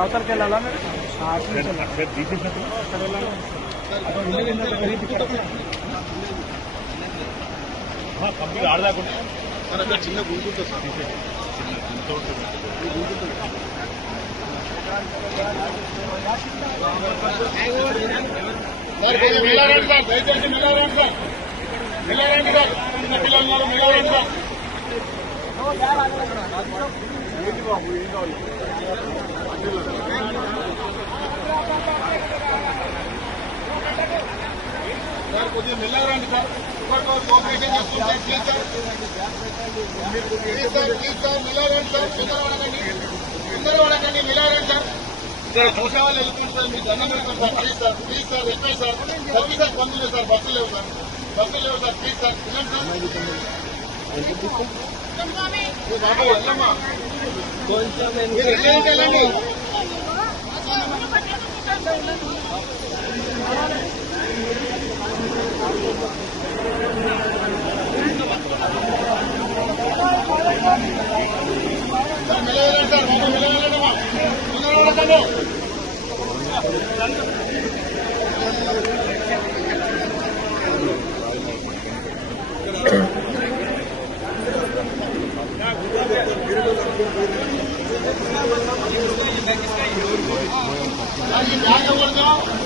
అవతలకి వెళ్ళాలా తీసేసినప్పుడు కంప్లీట్ ఆడదాకుండా చిన్న గుంటుంది మిలారండి సార్, దయచేసి మిలారండి సార్, మిలారండి సార్, చిన్న పిల్లలు ఉన్నారు మిలారండి సార్. సార్ కొద్దిగా మిలారండి సార్, కోఆపరేషన్ చేస్తుంది please sir, please sir, please sir మిలారండి సార్, తొందరగా పడకండి మిలారండి సార్. చూసే వాళ్ళు వెళ్తుంది సార్, మీకు దండం పెడతాం sir, please sir, please sir, request sir, services bandh లేదు సార్, బస్సులు లేవు సార్, బస్సులు లేవు సార్, ప్లీజ్ సార్ వెళ్ళండి సార్. బాబు వెళ్ళమ్మా, వెళ్ళండి. సార్ మిలవెళ్ళండి సార్, బాబు మిలవెళ్ళండమ్మా, తొందరగా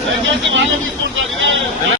దయచేసి వాళ్ళే తీసుకుంటారు.